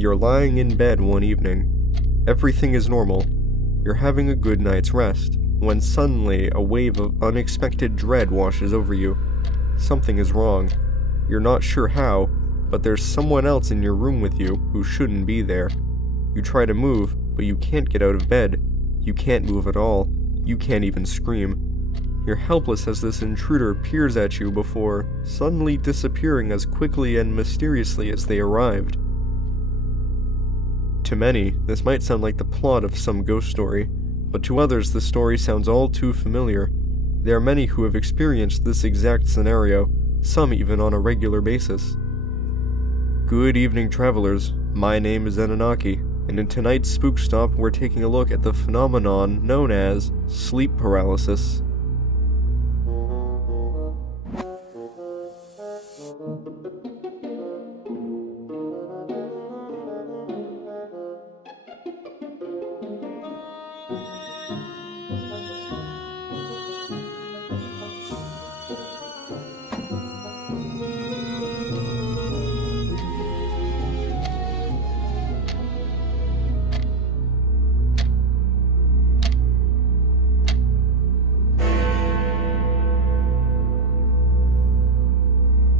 You're lying in bed one evening. Everything is normal. You're having a good night's rest, when suddenly a wave of unexpected dread washes over you. Something is wrong. You're not sure how, but there's someone else in your room with you who shouldn't be there. You try to move, but you can't get out of bed. You can't move at all. You can't even scream. You're helpless as this intruder peers at you before suddenly disappearing as quickly and mysteriously as they arrived. To many, this might sound like the plot of some ghost story, but to others the story sounds all too familiar. There are many who have experienced this exact scenario, some even on a regular basis. Good evening, travelers. My name is Anunnaki, and in tonight's Spook Stop we're taking a look at the phenomenon known as sleep paralysis.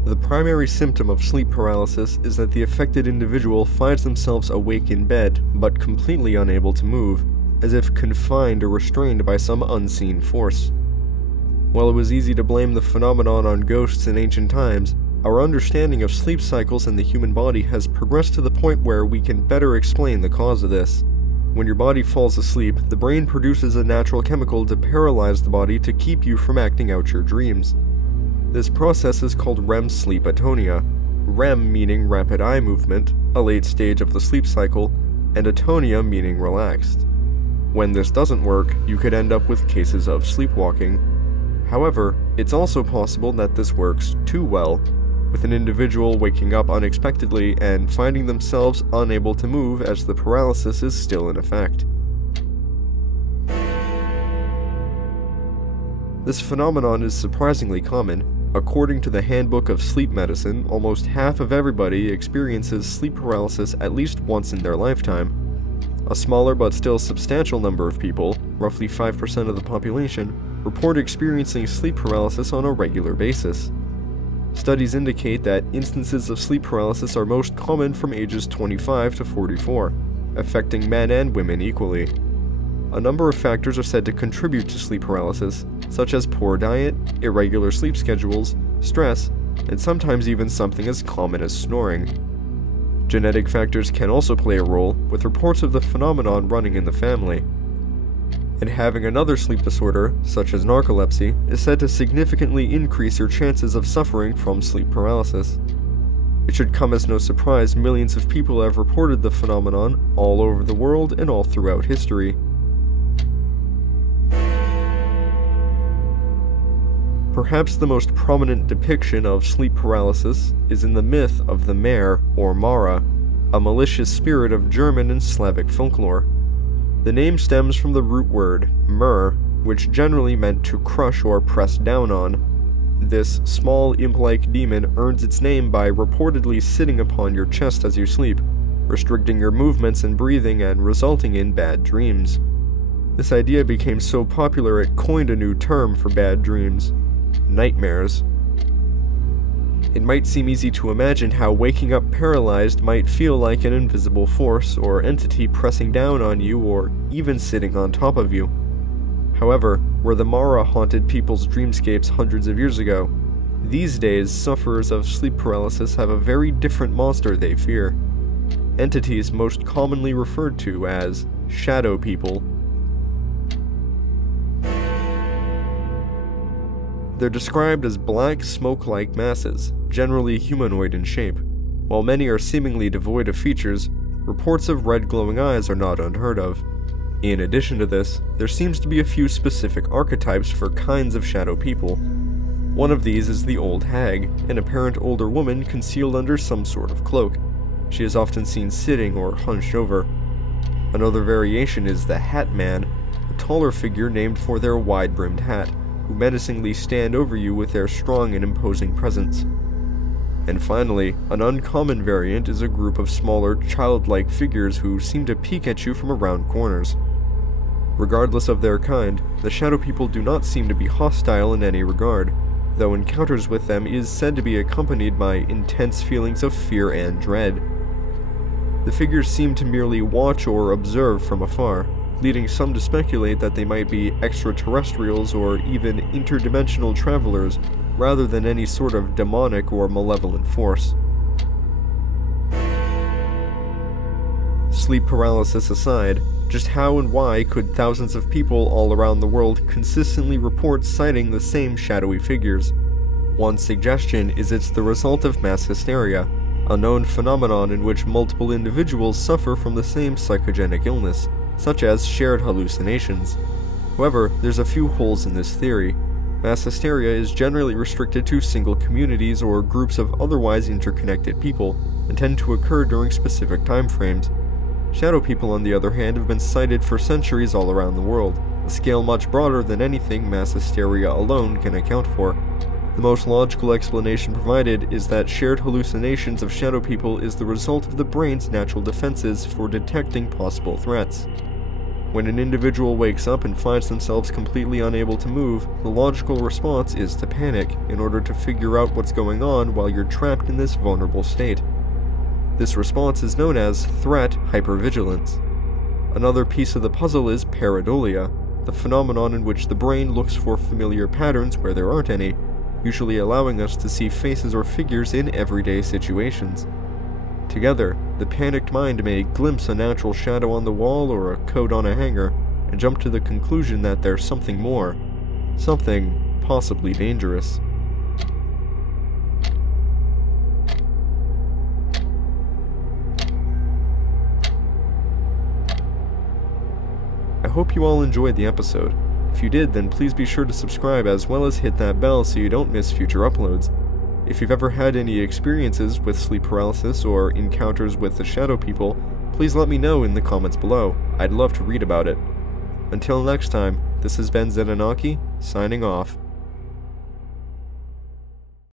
The primary symptom of sleep paralysis is that the affected individual finds themselves awake in bed, but completely unable to move, as if confined or restrained by some unseen force. While it was easy to blame the phenomenon on ghosts in ancient times, our understanding of sleep cycles in the human body has progressed to the point where we can better explain the cause of this. When your body falls asleep, the brain produces a natural chemical to paralyze the body to keep you from acting out your dreams. This process is called REM sleep atonia, REM meaning rapid eye movement, a late stage of the sleep cycle, and atonia meaning relaxed. When this doesn't work, you could end up with cases of sleepwalking. However, it's also possible that this works too well, with an individual waking up unexpectedly and finding themselves unable to move as the paralysis is still in effect. This phenomenon is surprisingly common. According to the Handbook of Sleep Medicine, almost half of everybody experiences sleep paralysis at least once in their lifetime. A smaller but still substantial number of people, roughly 5% of the population, report experiencing sleep paralysis on a regular basis. Studies indicate that instances of sleep paralysis are most common from ages 25 to 44, affecting men and women equally. A number of factors are said to contribute to sleep paralysis, such as poor diet, irregular sleep schedules, stress, and sometimes even something as common as snoring. Genetic factors can also play a role, with reports of the phenomenon running in the family. And having another sleep disorder, such as narcolepsy, is said to significantly increase your chances of suffering from sleep paralysis. It should come as no surprise millions of people have reported the phenomenon all over the world and all throughout history. Perhaps the most prominent depiction of sleep paralysis is in the myth of the mare, or Mara, a malicious spirit of German and Slavic folklore. The name stems from the root word mer, which generally meant to crush or press down on. This small imp-like demon earns its name by reportedly sitting upon your chest as you sleep, restricting your movements and breathing and resulting in bad dreams. This idea became so popular it coined a new term for bad dreams: nightmares. It might seem easy to imagine how waking up paralyzed might feel like an invisible force or entity pressing down on you or even sitting on top of you. However, where the Mara haunted people's dreamscapes hundreds of years ago, these days sufferers of sleep paralysis have a very different monster they fear. Entities most commonly referred to as shadow people. They're described as black smoke-like masses, generally humanoid in shape. While many are seemingly devoid of features, reports of red glowing eyes are not unheard of. In addition to this, there seems to be a few specific archetypes for kinds of shadow people. One of these is the old hag, an apparent older woman concealed under some sort of cloak. She is often seen sitting or hunched over. Another variation is the Hat Man, a taller figure named for their wide-brimmed hat, who menacingly stand over you with their strong and imposing presence. And finally, an uncommon variant is a group of smaller, childlike figures who seem to peek at you from around corners. Regardless of their kind, the shadow people do not seem to be hostile in any regard, though encounters with them is said to be accompanied by intense feelings of fear and dread. The figures seem to merely watch or observe from afar, leading some to speculate that they might be extraterrestrials or even interdimensional travelers, rather than any sort of demonic or malevolent force. Sleep paralysis aside, just how and why could thousands of people all around the world consistently report sighting the same shadowy figures? One suggestion is it's the result of mass hysteria, a known phenomenon in which multiple individuals suffer from the same psychogenic illness, such as shared hallucinations. However, there's a few holes in this theory. Mass hysteria is generally restricted to single communities or groups of otherwise interconnected people, and tend to occur during specific time frames. Shadow people, on the other hand, have been sighted for centuries all around the world, a scale much broader than anything mass hysteria alone can account for. The most logical explanation provided is that shared hallucinations of shadow people is the result of the brain's natural defenses for detecting possible threats. When an individual wakes up and finds themselves completely unable to move, the logical response is to panic in order to figure out what's going on while you're trapped in this vulnerable state. This response is known as threat hypervigilance. Another piece of the puzzle is pareidolia, the phenomenon in which the brain looks for familiar patterns where there aren't any, usually allowing us to see faces or figures in everyday situations. Together, the panicked mind may glimpse a natural shadow on the wall or a coat on a hanger, and jump to the conclusion that there's something more, something possibly dangerous. I hope you all enjoyed the episode. If you did, then please be sure to subscribe as well as hit that bell so you don't miss future uploads. If you've ever had any experiences with sleep paralysis or encounters with the shadow people, please let me know in the comments below. I'd love to read about it. Until next time, this has been Zenanaki, signing off.